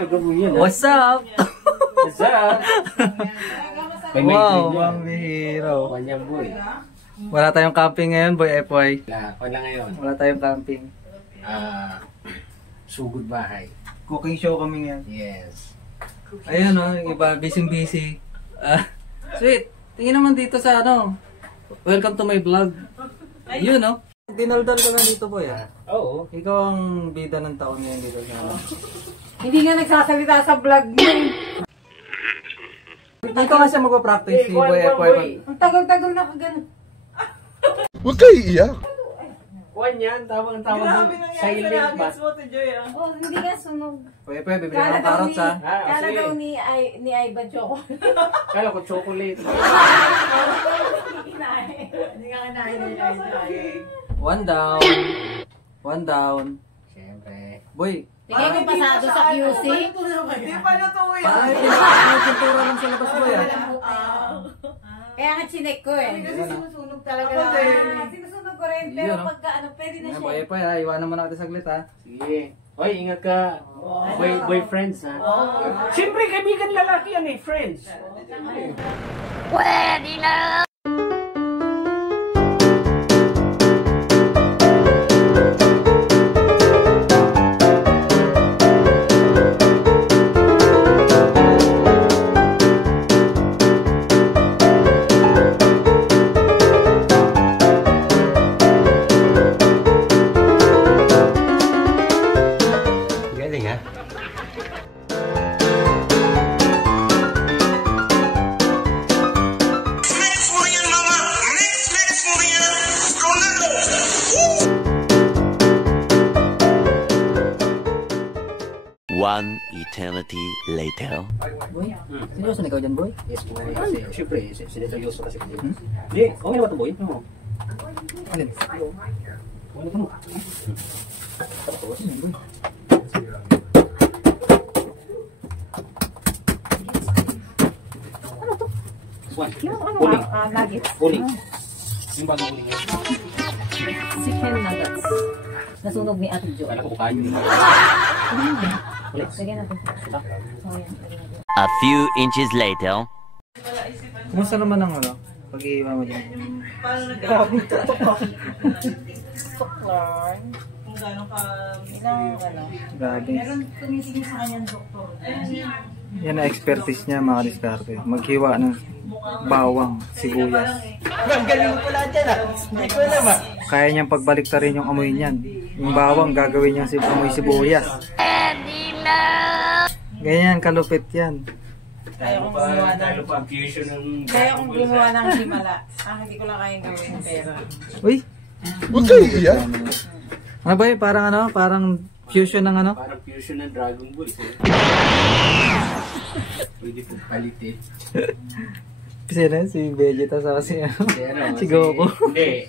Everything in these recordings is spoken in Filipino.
What's up? What's up? Wow, Mang Bihiro. Wala tayong camping ngayon, Boy FY. Wala ngayon. Wala tayong camping. Sugod bahay. Cooking show kami ngayon. Yes. Ayan o, yung iba, busy. Sweet, tingin naman dito sa ano. Welcome to my vlog. Yun no? Dinaldal ka na dito, Boy. Oo. Ikaw ang bida ng taon ngayon dito sa ano. Hindi nga nagsasalita sa vlog niya. Dito nga siya magpa-practice si Boy FY. Ang tagal-tagal na kagano. Huwag kayo iiyak. Kuwan yan, tawag silent ba? Oh, hindi ka sunog. Boy FY, bibili ka ng carrots ha. Kala daw ni Iba Choco. Kala ko chocolate. Hindi nga kinain ni Iba. One down. Siyempre. Boy, Tingay ko pasado sa QC. Hindi pa lutuin. parang pinapintura lang sa labas, Boy ha. Kaya nga chinek ko eh. Kasi sinusunog talaga. Sinusunog ko rin. Pero Yun, no? pagka ano, pwede na siya. Boy FY ha, iwanan mo na natin saglit ha. Sige. Hoy, ingat ka. Boyfriends ha. Siyempre, kaibigan lalaki yan eh, friends. Galing ha. One eternity later. Boy, seryoso na ikaw dyan, Boy? Yes, po. Siyempre, sineryoso kasi. Hindi, okay na ba ito, boy? No. Alin? Ano ito mo? One. Uling. Nuggets. Uling. Yung bagong uling yan. Chicken nuggets. Nasunog ni Ate Jo. Kala ko bukayo. Lagyan natin. Oh, yan. A few inches later. Kumusta naman ang ano? Pag-iiwa mo dyan? Suklar. Kung gano'n ka... Ilang ano. Grabe. Meron tumitingin sa kanyang doktor. Yan ang expertise niya, mga diskarte. Maghiwa ng bawang, sibuyas. Galing ko lang dyan ah. Hindi ko alam ah. Kaya niyang pagbalik-tarin yung amoy niyan. Yung bawang gagawin niyang amoy sibuyas. Ganyan, kalupit yan. Kaya kong gumawa ng... Tayo pa, fusion ng... Kaya kong gumawa ng himala. Hindi ko lang kayang gawin ng pera. Uy! Huwag kayo iiyak. Ano ba yun? Parang ano? Parang fusion ng ano? Parang fusion ng Dragon Ball. Pwede po palitin. Kasi na, si Vegeta sa kasi ano? Si Si Goku. Hindi.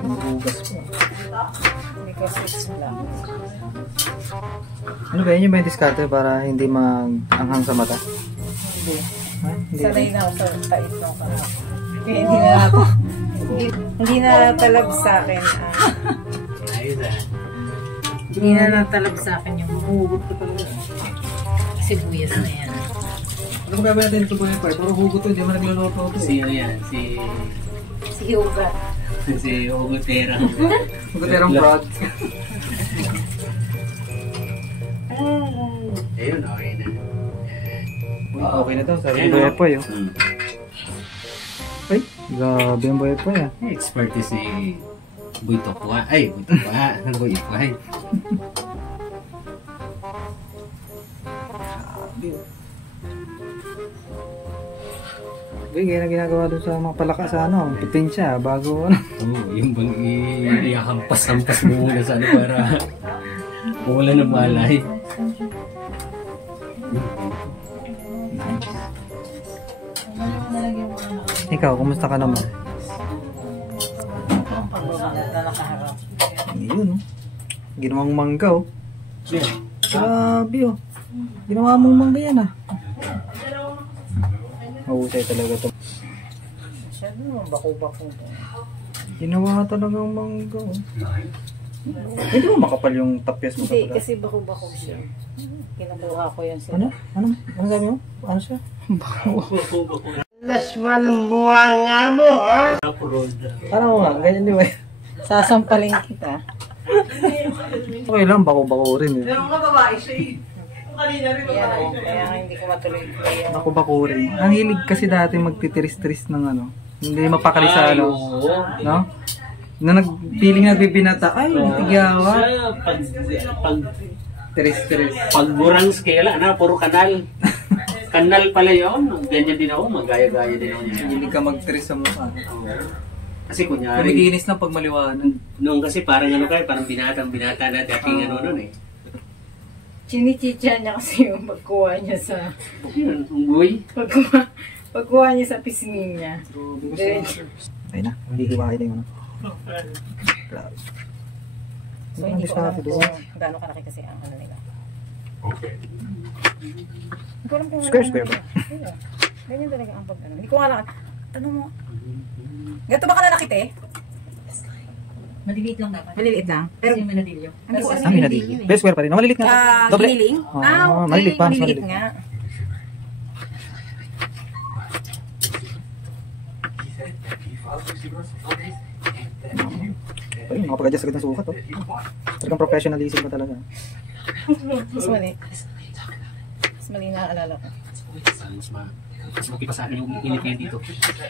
Bugas po. Hindi ko 6 lang. Ano ba yun yung may diskarte para hindi mag-anghang sa mata? Hindi. Ha? Hindi. Sanay na ako sa tais ng kahap. Kaya hindi na talab sa akin. Ayun ah. Hindi na natalab sa akin yung hugot ko talaga. Sibuyas na yan. Ano kung gagawin natin ito po yung part? Puro hugot to, hindi mo nagluluto ito. Sino yan? Si Ugat. Si Ogotera. Hugoterang prod. Ayun, okay na. Okay na to, sabi ng Boy FY oh. Ay, grabe yung Boy FY ah. Expertise si Boy Tokwa. Ay, Boy Tokwa. Boy Ifay. Uy, kaya na ginagawa doon sa mga palaka sa ano, pipin siya bago ano. Oo, yung bang ihampas-hampas mo muna sa ano para wala ng malay. Ikaw, kumusta ka naman? Na nakaharap. Yun oh. Ginawang mangga oh. Yeah. Grabe oh. Ginawa mong mangga yan ah. Mahusay talaga to. Ano, bako-bako. Ginawa talagang mangga. Hindi mo makapal yung tapyas mo sa Hindi, pula. kasi bako-bako siya. Kinukuha ko yun sila. Ano? Ano sabi mo? Ano siya? Parang nga, ganyan di ba? Sasampalin kita. Okay lang, bako-bako rin eh. Yan, kaya nga hindi ko matuloy ko yung... Bako-bako rin. Ang hilig kasi dati magtitiris-tiris ng ano. Hindi mapakali sa ano. No? Na nagpiling nagbibinata, ay, tigyawa. Tiris-tiris. Pag burang skela, puro kanal. Kanal pala yun. Ganyan din ako, magaya-gaya din ako niya. Hilig ka magtiris sa mukha. Kasi kunyari, Kumikinis lang pag maliwanag. nung kasi parang parang binata na dating nun eh. Chinichicha niya kasi yung pagkuha niya sa... Yun, unggoy. Pagkuha niya sa pisngi niya. Ay na, hindi hiwain na yun. So, hindi ko alam kung gaano kalaki kasi ang ano nila. Hindi ko alam kung Square ba? Yeah. Ganyan talaga ang pag ano. Hindi ko alam. Ano mo? Gato ba ka lalakit eh? Maliliit lang dapat. Maliliit lang. Pero yung manadilyo. Hindi ko alam. Ah, minadili. Best square pa rin. Malilit nga. Doble. Hiniling? Oh, Okay. malilit pa, mas Maliliit malilit. nga. Ayun, makapag-adjust agad ng sukat oh. Talagang professionalism ka talaga. Mas mali. Mas mali na alala ko. Mas muti pa sa akin yung init ngayon dito.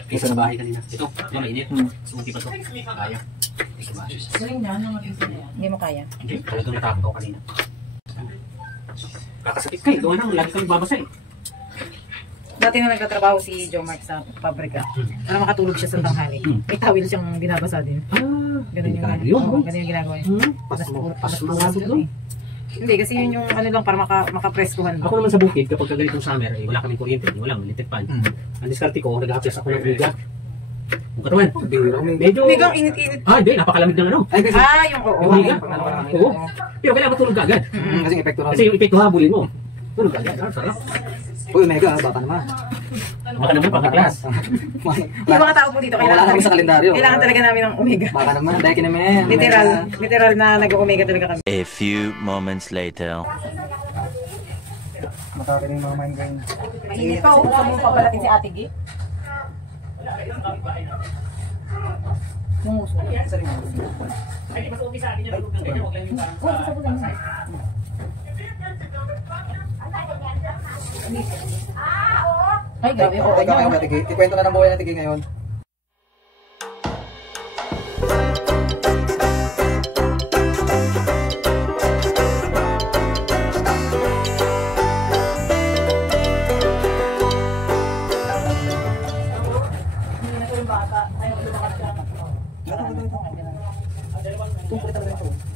Kaysa sa bahay kanina. Ito, mainit. Mas muti pa to. Kaya. Sa bahay. Hindi mo kaya. Hindi, talagang natakot ako kanina. Kakasakit kayo. Doon lang, lagi kang babasa eh. Dati na nagtatrabaho si Joe Mark sa pabrika. Para makatulog siya sa tanghali. May tawil siyang binabasa din. Ganun yung ganun yung ginagawa niya. Pas masabot doon. Hindi, kasi yun yung ano lang para makapreskuhan. Ako naman sa bukid, kapag ganitong summer, wala kaming kuryente, walang electric fan. Ang diskarte ko, nag-a-apply ako ng biga. Ang katawan, medyo... Bigang init-init. Hindi, napakalamig ng ano. Yung oo. Yung biga. Oo. Pero kailangan matulog ka agad. Kasi yung epekto Kasi yung epekto habulin mo. Tulog ka agad. Sarap. Uy, mega, baka naman. Baka naman pagka-class. Yung mga tao po dito, Wala kami sa kalendaryo. kailangan talaga namin ng omega. Baka naman, dahil kinamen. Literal na nag-omega talaga kami. A few moments later. Matakin yung mga mind game. Mainit pa, gusto mo papalatin si Ate G? Yung uso. Ay, grabe. Ikaw ngayon, Ate Gay. Ikwento na ng buhay ng Ate Gay ngayon.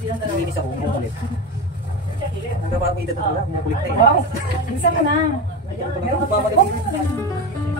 Nilinis ako, umukulit. Hanggang parang may edad na pala, umukulit na eh. Wow, isa mo na. Meron ka pa magaling.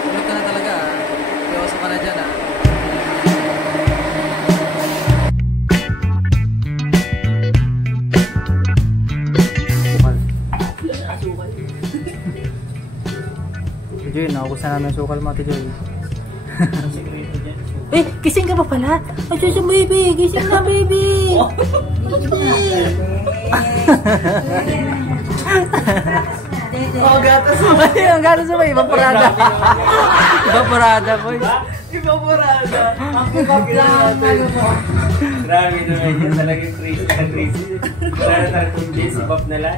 Tulog ka na talaga ah. Iwasan ka na dyan ah. Joy, naubos na namin sukal mo, Ate Joy. Eh, gising ka pa pala? Ay, sa baby! Gising na, baby! Oh, gatas mo. Ang gatas mo, ibang parada. Ibang parada, boy. Ibang parada. Ang ibang parada. Grabe naman yun. Talagang crazy na crazy. Wala na talagang kundi si Bob na lang.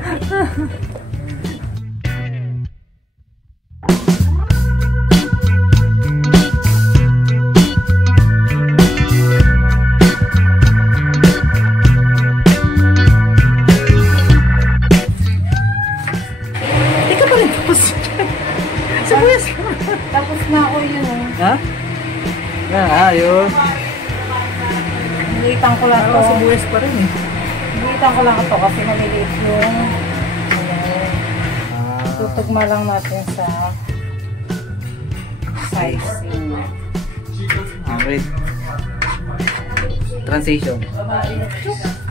Tapos na ako yun oh. Ha? Ayun. Iniitan ko lang to. Sibuyas pa rin eh. Iniitan ko lang to kasi maliliit yung tutugma lang natin sa size. Wait. Transition. Babae.